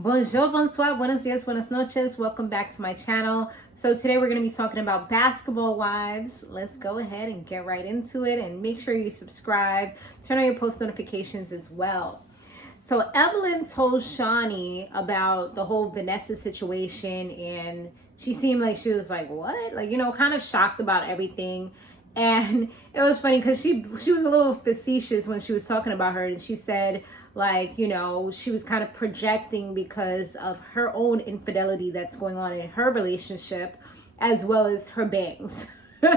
Bonjour, bonsoir, buenos dias, buenas noches. Welcome back to my channel. So today we're going to be talking about Basketball Wives. Let's go ahead and get right into it, and make sure you subscribe. Turn on your post notifications as well. So Evelyn told Shaunie about the whole Vanessa situation, and she seemed like she was like, what? Like, kind of shocked about everything. And it was funny because she was a little facetious when she was talking about her, and she said, like, she was kind of projecting because of her own infidelity that's going on in her relationship, as well as her bangs. Because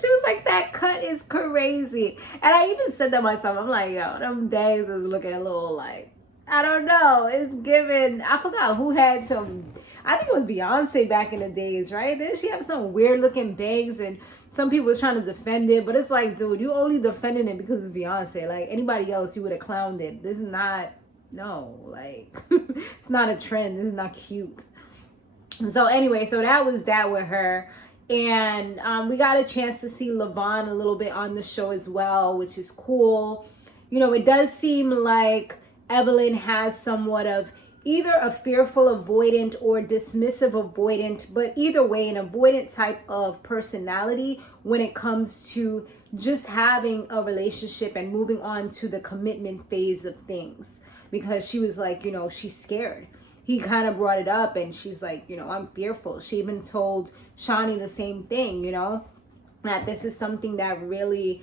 she was like, that cut is crazy. And I even said that myself. I'm like, yo, them bangs is looking a little like, I don't know. It's given, I forgot who had some, I think it was Beyonce back in the days, right? Then she had some weird looking bangs, and some people was trying to defend it, but it's like, dude, you only defending it because it's Beyonce. Like, anybody else, you would have clowned it. This is not, no, like, it's not a trend. This is not cute. So anyway, so that was that with her. And we got a chance to see Levone a little bit on the show as well, which is cool. It does seem like Evelyn has somewhat of either a fearful avoidant or dismissive avoidant, but either way, an avoidant type of personality when it comes to just having a relationship and moving on to the commitment phase of things. Because she was like, she's scared. He kind of brought it up, and she's like, I'm fearful. She even told Shaunie the same thing, that this is something that really,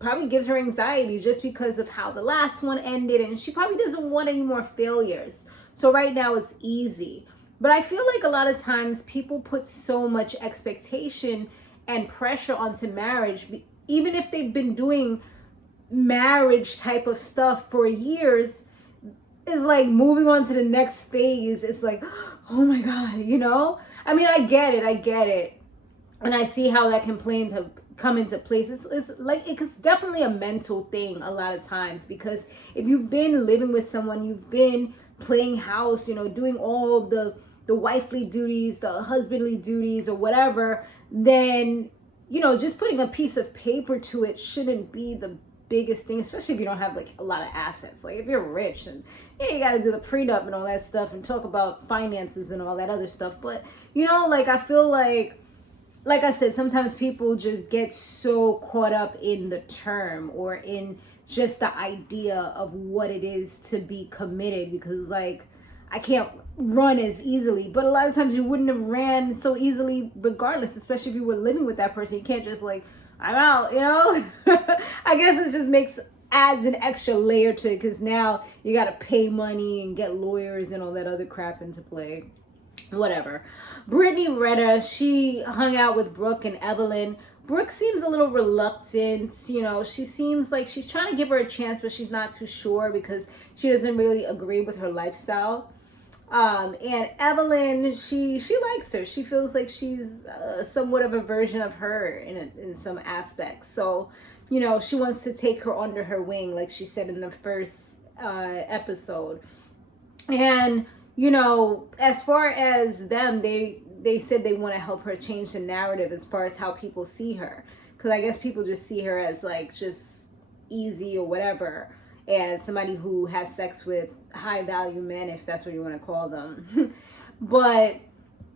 probably gives her anxiety just because of how the last one ended, and she probably doesn't want any more failures. So right now it's easy. But I feel like a lot of times people put so much expectation and pressure onto marriage, even if they've been doing marriage type of stuff for years. Is like moving on to the next phase. It's like, oh my God, I mean, I get it. And I see how that can come into place. It's like, it's definitely a mental thing a lot of times, because if you've been living with someone, you've been playing house, doing all the wifely duties, the husbandly duties or whatever, then, just putting a piece of paper to it shouldn't be the biggest thing, especially if you don't have like a lot of assets. Like if you're rich, and you got to do the prenup and all that stuff and talk about finances and all that other stuff. But like, I feel like I said, sometimes people just get so caught up in the term or in just the idea of what it is to be committed, because like, I can't run as easily, but a lot of times you wouldn't have ran so easily regardless, especially if you were living with that person. You can't just like, I'm out, I guess it just adds an extra layer to it, because now you got to pay money and get lawyers and all that other crap into play. Whatever. Brittany Renner, she hung out with Brooke and Evelyn. Brooke seems a little reluctant. She seems like she's trying to give her a chance, but she's not too sure because she doesn't really agree with her lifestyle. And Evelyn, she likes her. She feels like she's somewhat of a version of her in some aspects. So, she wants to take her under her wing, like she said in the first episode. And, as far as them, they said they want to help her change the narrative as far as how people see her. Because I guess people just see her as like just easy or whatever, and somebody who has sex with high value men, if that's what you want to call them. But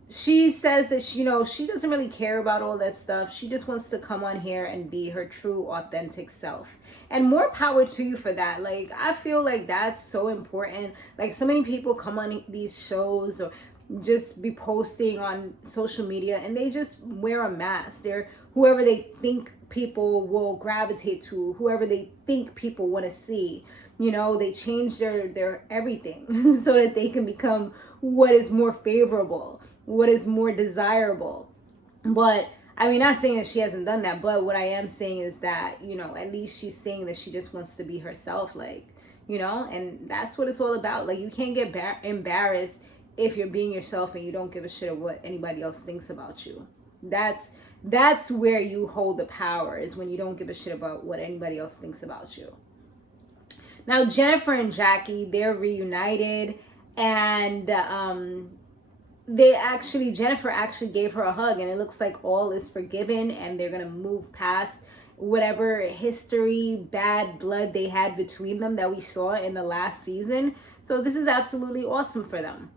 she says that she doesn't really care about all that stuff. She just wants to come on here and be her true authentic self. And more power to you for that. Like, I feel like that's so important. Like, so many people come on these shows or just be posting on social media, and they just wear a mask. They're whoever they think people will gravitate to, whoever they think people want to see. They change their everything so that they can become what is more favorable, what is more desirable. But I mean, not saying that she hasn't done that, but what I am saying is that, at least she's saying that she just wants to be herself, like, and that's what it's all about. Like, you can't get embarrassed if you're being yourself and you don't give a shit of what anybody else thinks about you. That's where you hold the power, is when you don't give a shit about what anybody else thinks about you. Now, Jennifer and Jackie, they're reunited, and Jennifer actually gave her a hug, and it looks like all is forgiven, and they're going to move past whatever history, bad blood they had between them that we saw in the last season. So this is absolutely awesome for them.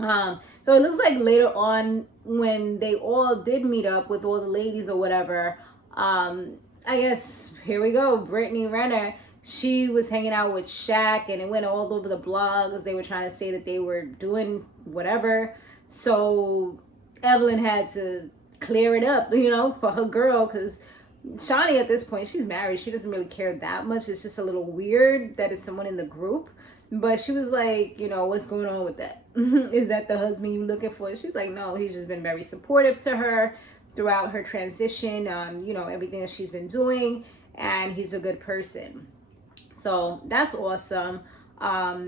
So it looks like later on when they all did meet up with all the ladies or whatever, I guess, here we go, Brittany Renner, she was hanging out with Shaq and it went all over the blogs. They were trying to say that they were doing whatever. So Evelyn had to clear it up, you know, for her girl, because Shaunie at this point, she's married. She doesn't really care that much. It's just a little weird that it's someone in the group. But she was like, you know, what's going on with that? Is that the husband you looking for? She's like, no, he's just been very supportive to her throughout her transition, you know, everything that she's been doing. And he's a good person. So that's awesome.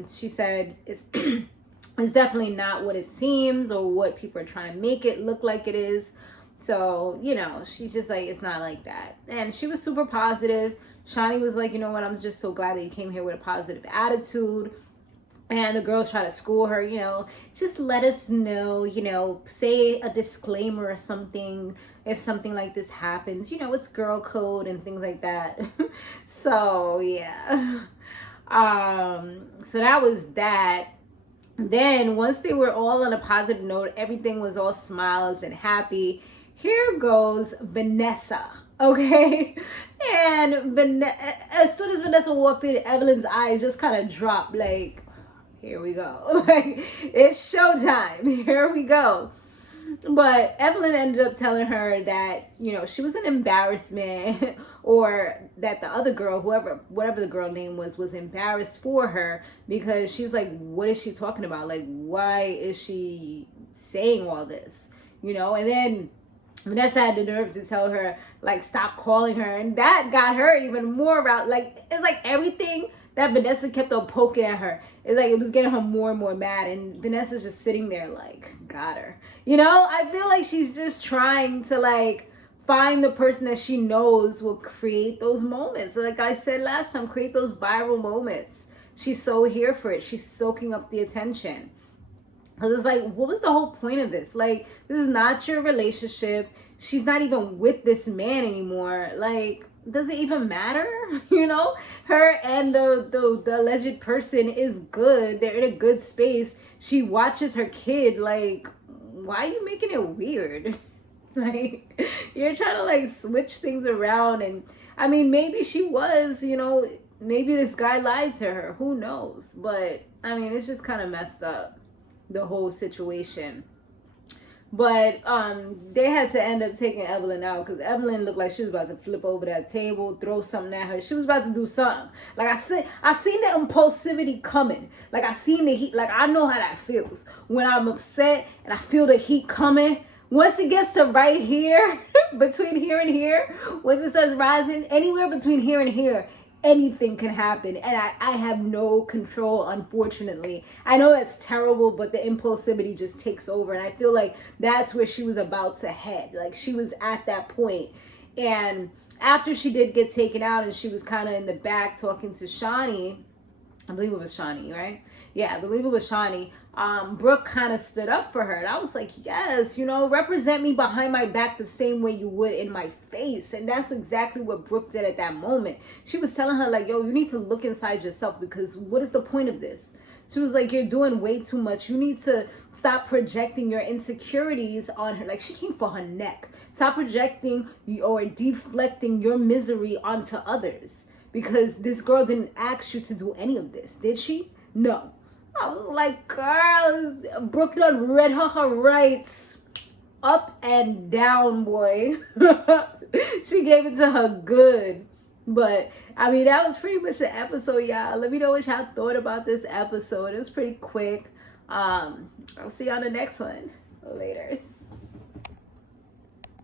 She said it's, it's definitely not what it seems or what people are trying to make it look like it is. So, you know, she's just like, it's not like that. And she was super positive. Shaunie was like, you know what, I'm just so glad that you came here with a positive attitude. And the girls try to school her, you know, just let us know, you know, say a disclaimer or something if something like this happens. You know, it's girl code and things like that. So, yeah. So that was that. Then once they were all on a positive note, everything was all smiles and happy. Here goes Vanessa. Okay, and as soon as Vanessa walked in, Evelyn's eyes just kind of dropped, like, here we go. Like, it's showtime. Here we go. But Evelyn ended up telling her that, you know, she was an embarrassment, or that the other girl, whatever the girl name was embarrassed for her, because she's like, what is she talking about? Like, why is she saying all this? You know, and then Vanessa had the nerve to tell her, like, stop calling her. And that got her even more out. Like, it's like everything that Vanessa kept on poking at her, it's like it was getting her more and more mad. And Vanessa's just sitting there like, got her. You know, I feel like she's just trying to, like, find the person that she knows will create those moments. Like I said last time, create those viral moments. She's so here for it. She's soaking up the attention. Because it's like, what was the whole point of this? Like, this is not your relationship. She's not even with this man anymore. Like, does it even matter? You know, her and the alleged person is good. They're in a good space. She watches her kid. Like, why are you making it weird? Like, you're trying to, like, switch things around. And I mean, maybe she was, you know, maybe this guy lied to her. Who knows? But I mean, it's just kind of messed up, the whole situation. But they had to end up taking Evelyn out, because Evelyn looked like she was about to flip over that table, throw something at her. She was about to do something. Like I seen the impulsivity coming. Like I seen the heat. Like I know how that feels when I'm upset and I feel the heat coming. Once it gets to right here, between here and here, once it starts rising, anywhere between here and here, anything can happen. And I have no control, unfortunately. I know that's terrible, but the impulsivity just takes over. And I feel like that's where she was about to head. Like she was at that point. And after she did get taken out and she was kind of in the back talking to Shaunie, I believe it was Shaunie, right? Yeah, I believe it was Shaunie. Brooke kind of stood up for her. And I was like, yes, you know, represent me behind my back the same way you would in my face. And that's exactly what Brooke did at that moment. She was telling her, like, yo, you need to look inside yourself, because what is the point of this? She was like, you're doing way too much. You need to stop projecting your insecurities on her. Like, she came for her neck. Stop projecting or deflecting your misery onto others, because this girl didn't ask you to do any of this, did she? No. I was like, girl, Brooke done read her rights up and down, boy. She gave it to her good. But I mean, that was pretty much the episode, y'all. Let me know what y'all thought about this episode. It was pretty quick. I'll see you on the next one. Later.